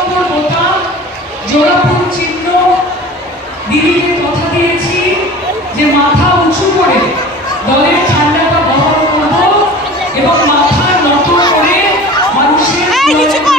নম্বর বোতাম জোড়াফুল চিহ্ন দিদিকে কথা দিয়েছি যে মাথা উঁচু করে দলের